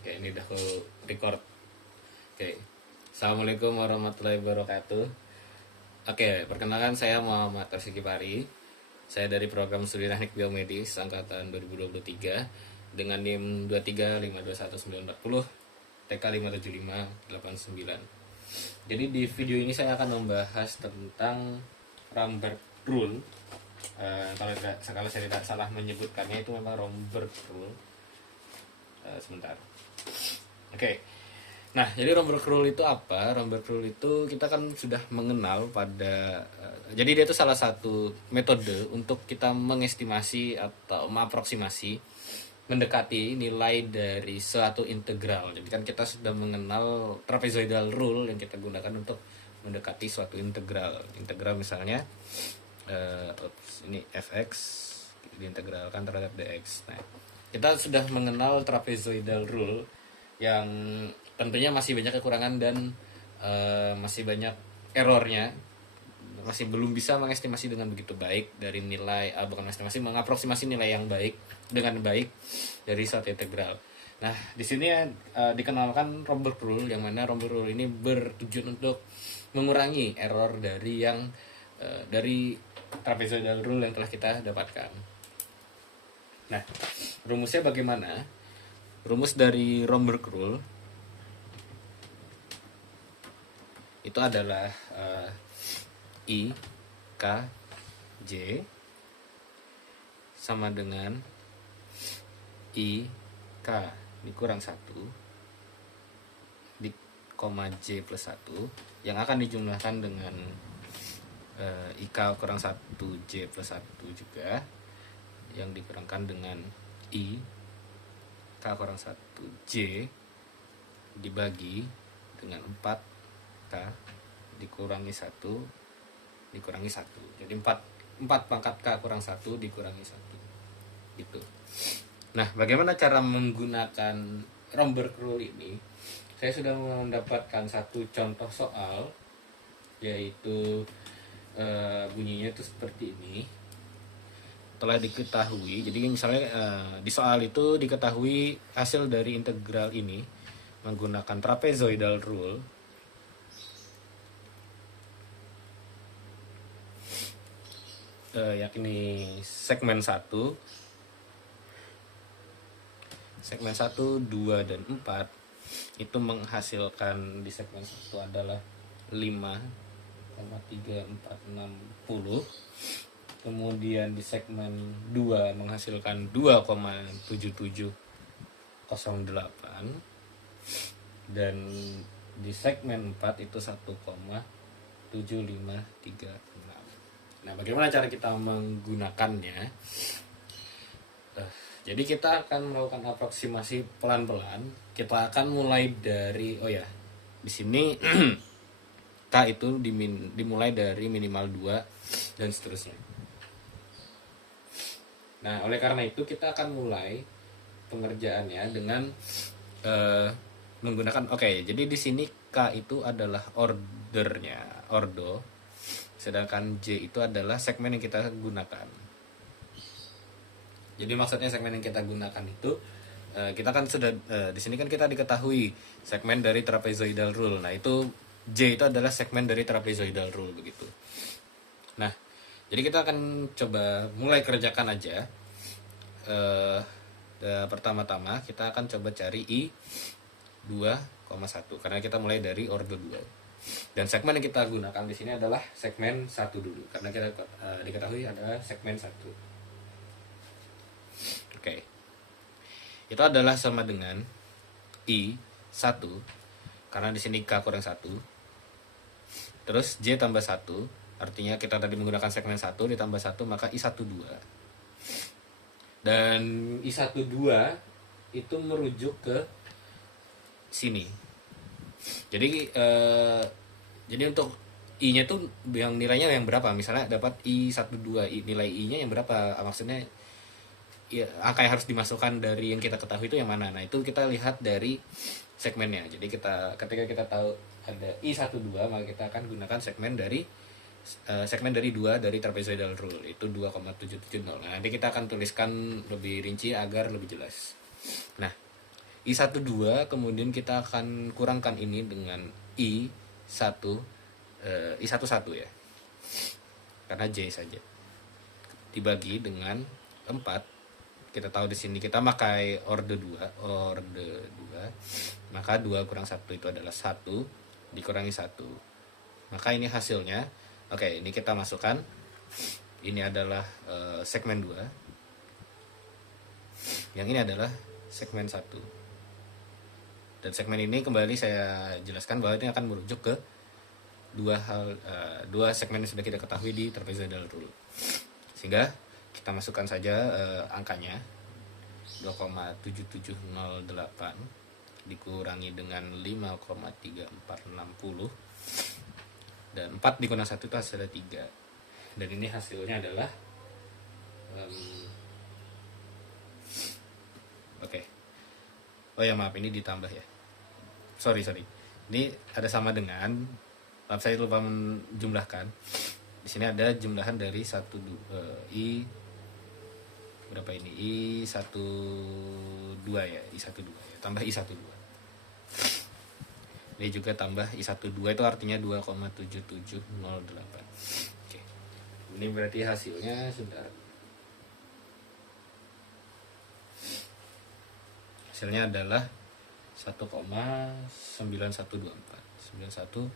Oke, ini udah aku record. Oke. Assalamualaikum warahmatullahi wabarakatuh. Oke, perkenalkan saya Muhammad Taufik Pari. Saya dari program studi teknik biomedis angkatan 2023 dengan NIM 2352190 TK 57589. Jadi di video ini saya akan membahas tentang Romberg Rule. Kalau saya tidak salah menyebutkannya itu memang Romberg Rule. Sebentar. Oke. Nah, jadi Romberg Rule itu apa? Romberg Rule itu kita kan sudah mengenal pada jadi dia itu salah satu metode untuk kita mengestimasi atau mengaproksimasi mendekati nilai dari suatu integral. Jadi kan kita sudah mengenal trapezoidal rule yang kita gunakan untuk mendekati suatu integral. Integral misalnya ini fx diintegralkan terhadap dx. Nah, kita sudah mengenal trapezoidal rule yang tentunya masih banyak kekurangan dan masih banyak errornya, masih belum bisa mengestimasi dengan begitu baik dari nilai bukan estimasi, mengaproksimasi nilai yang baik dengan baik dari suatu integral. Nah, di sini dikenalkan Romberg Rule, yang mana Romberg Rule ini bertujuan untuk mengurangi error dari yang dari trapezoidal rule yang telah kita dapatkan. Nah, rumusnya bagaimana? Rumus dari Romberg Rule itu adalah I K J sama dengan I K dikurang 1 di koma J plus 1 yang akan dijumlahkan dengan I K kurang 1 J plus 1 juga yang dikurangkan dengan I K kurang 1 J dibagi dengan 4 K dikurangi 1 dikurangi 1. Jadi 4 pangkat K kurang 1 dikurangi 1 gitu. Nah, bagaimana cara menggunakan Romberg Rule ini? Saya sudah mendapatkan satu contoh soal, yaitu bunyinya itu seperti ini. Telah diketahui, jadi misalnya di soal itu diketahui hasil dari integral ini menggunakan trapezoidal rule. Yakni segmen 1, 2, dan 4 itu menghasilkan di segmen 1 adalah 5,3460. Kemudian di segmen 2 menghasilkan 2,7708 dan di segmen 4 itu 1,7536. Nah, bagaimana cara kita menggunakannya? Jadi kita akan melakukan aproksimasi pelan-pelan. Kita akan mulai dari di sini K itu dimulai dari minimal 2 dan seterusnya. Nah, oleh karena itu kita akan mulai pengerjaannya dengan menggunakan jadi di sini K itu adalah ordo, sedangkan J itu adalah segmen yang kita gunakan. Jadi maksudnya segmen yang kita gunakan itu kita kan sudah di sini kan kita diketahui segmen dari trapezoidal rule. Nah, itu J itu adalah segmen dari trapezoidal rule begitu. Nah, jadi kita akan coba mulai kerjakan aja. Pertama-tama kita akan coba cari I 2,1 karena kita mulai dari ordo 2. Dan segmen yang kita gunakan di sini adalah segmen 1 dulu karena kita diketahui adalah segmen 1. Oke. Itu adalah sama dengan I 1 karena di sini K kurang 1. Terus J tambah 1, artinya kita tadi menggunakan segmen 1 ditambah 1 maka I12. Dan I12 itu merujuk ke sini. Jadi untuk I-nya tuh yang nilainya yang berapa? Misalnya dapat I12, nilai I-nya yang berapa? Maksudnya ya, angka yang harus dimasukkan dari yang kita ketahui itu yang mana? Nah, itu kita lihat dari segmennya. Jadi ketika kita tahu ada I12, maka kita akan gunakan segmen dari 2 dari trapezoidal rule, itu 2,770. Nah, nanti kita akan tuliskan lebih rinci agar lebih jelas. Nah, I12, kemudian kita akan kurangkan ini dengan I11 ya, karena J saja, dibagi dengan 4. Kita tahu di sini kita pakai orde 2, maka 2 kurang 1 itu adalah 1 dikurangi 1. Maka ini hasilnya. Oke, ini kita masukkan. Ini adalah segmen 2. Yang ini adalah segmen 1. Dan segmen ini kembali saya jelaskan bahwa ini akan merujuk ke dua segmen yang sudah kita ketahui di trapezoidal rule. Sehingga kita masukkan saja angkanya 2,7708 dikurangi dengan 5,3460, dan 4 dikurangi 1 itu hasilnya 3. Dan ini hasilnya adalah oke. Oh ya, maaf, ini ditambah ya. Sorry. Ini ada sama dengan, maaf saya lupa menjumlahkan. Di sini ada jumlahan dari I berapa ini? I12 ya, I12 ya, tambah I12. Ini juga tambah I12 itu artinya 2,7708. Oke. Ini berarti hasilnya sudah. Hasilnya adalah 1,9124.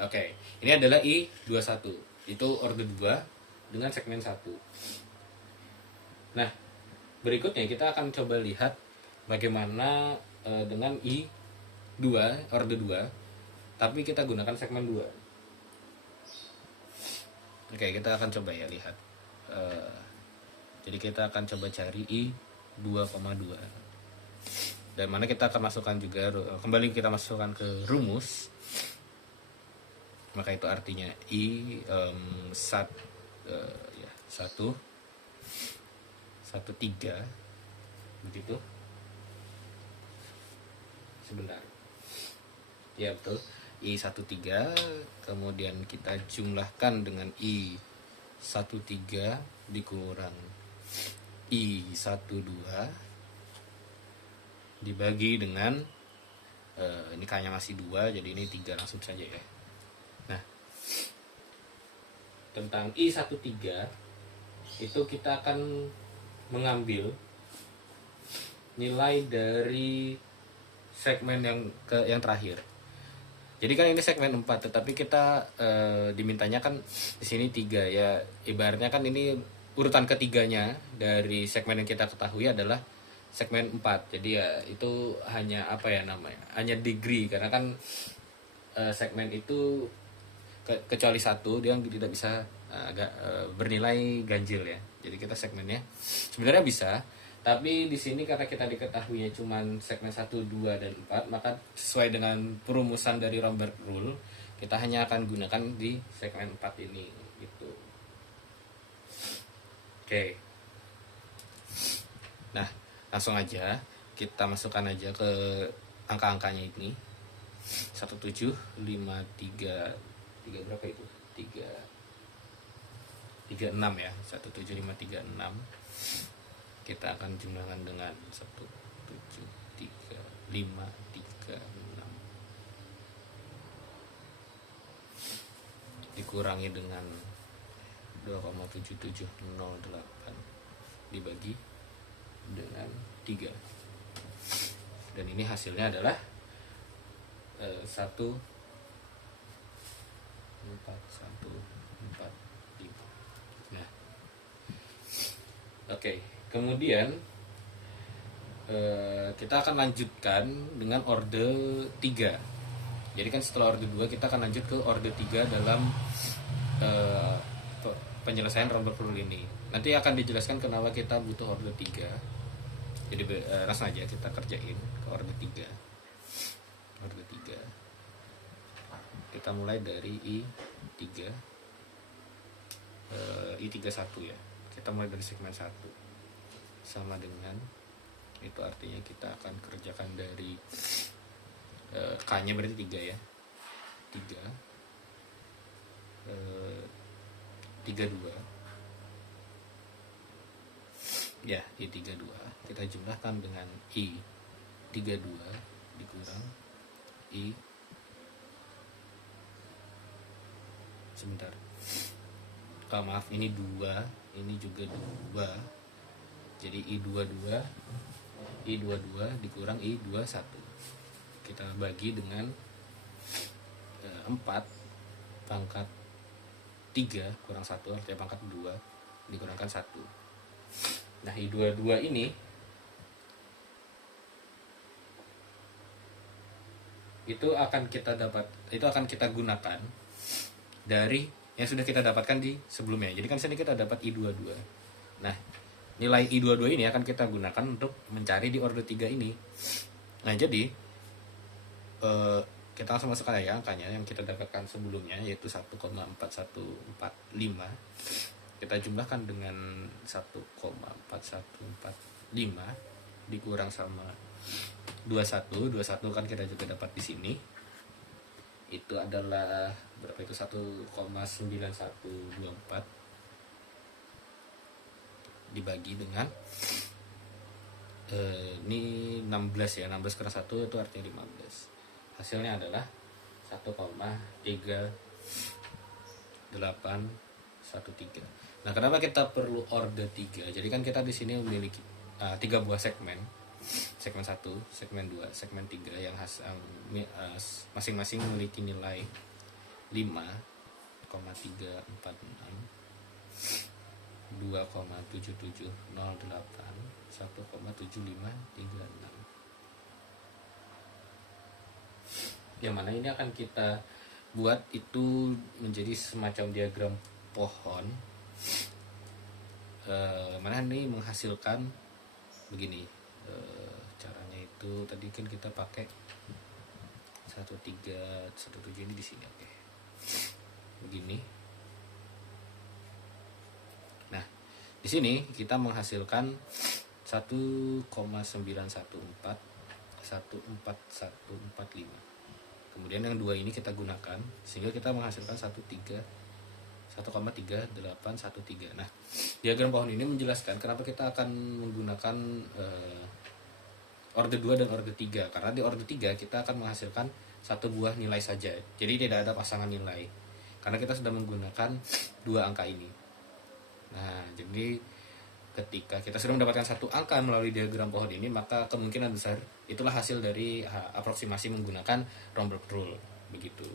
Oke, ini adalah I21. Itu orde 2 dengan segmen 1. Nah, berikutnya kita akan coba lihat bagaimana dengan I2, orde 2, tapi kita gunakan segmen 2. Oke, kita akan coba ya lihat. Jadi kita akan coba cari I2,2. Dan mana kita akan masukkan juga, kembali kita masukkan ke rumus. Maka itu artinya I1 3 begitu. Sebentar. Ya betul. I13, kemudian kita jumlahkan dengan I13 dikurang I12 dibagi dengan ini K-nya masih 2, jadi ini 3 langsung saja ya. Nah, tentang I13 itu kita akan mengambil nilai dari segmen yang terakhir. Jadi kan ini segmen 4, tetapi kita dimintanya kan di sini 3 ya. Ibaratnya kan ini urutan ketiganya dari segmen yang kita ketahui adalah segmen 4. Jadi ya itu hanya hanya degree, karena kan segmen itu kecuali satu dia tidak bisa bernilai ganjil ya. Jadi kita segmennya sebenarnya bisa, tapi di sini karena kita diketahuinya cuman segmen 1, 2 dan 4, maka sesuai dengan perumusan dari Romberg rule kita hanya akan gunakan di segmen 4 ini gitu. Oke. Nah, langsung aja kita masukkan aja ke angka-angkanya ini. 1753 berapa itu? 36 ya. 17536. Kita akan jumlahkan dengan 17356 dikurangi dengan 2,7708 dibagi dengan 3. Dan ini hasilnya adalah 14145. Nah, oke. Kemudian kita akan lanjutkan dengan orde 3. Jadi kan setelah orde 2 kita akan lanjut ke orde 3 dalam penyelesaian Romberg rule ini. Nanti akan dijelaskan kenapa kita butuh orde 3. Jadi langsung aja kita kerjain ke orde 3. Orde 3. Kita mulai dari I31 ya. Kita mulai dari segmen 1. Sama dengan itu artinya kita akan kerjakan dari K-nya berarti 3 ya. 32 ya, I32 kita jumlahkan dengan I32 dikurang I sebentar. Maaf, ini 2, ini juga 2. Jadi I22 dikurang I21. Kita bagi dengan 4 pangkat 3 kurang 1, artinya pangkat 2 dikurangkan 1. Nah, I22 ini itu akan kita gunakan dari yang sudah kita dapatkan di sebelumnya. Jadi kan sini kita dapat I22. Nah, nilai I22 ini akan kita gunakan untuk mencari di order 3 ini. Nah, jadi kita langsung masukkan ya angkanya yang kita dapatkan sebelumnya, yaitu 1,4145. Kita jumlahkan dengan 1,4145 dikurang sama 21 kan kita juga dapat di sini. Itu adalah berapa itu? 1,9124 dibagi dengan ini 16 ya, 16 kurang 1 itu artinya 15. Hasilnya adalah 1,3813. Nah, kenapa kita perlu order 3? Jadi kan kita di sini memiliki 3 buah segmen. Segmen 1, segmen 2, segmen 3 yang masing-masing memiliki nilai 5,346, 2,7708, 1,7536. Yang mana ini akan kita buat itu menjadi semacam diagram pohon, mana ini menghasilkan begini. Caranya itu tadi kan kita pakai 1317 ini di sini. Oke. Begini. Nah, di sini kita menghasilkan 1,914 14145. Kemudian yang 2 ini kita gunakan sehingga kita menghasilkan 1,3813. Nah, diagram pohon ini menjelaskan kenapa kita akan menggunakan order 2 dan order 3. Karena di order 3 kita akan menghasilkan satu buah nilai saja. Jadi tidak ada pasangan nilai. Karena kita sudah menggunakan 2 angka ini. Nah, jadi ketika kita sudah mendapatkan satu angka melalui diagram pohon ini, maka kemungkinan besar itulah hasil dari aproksimasi menggunakan Romberg rule. Begitu.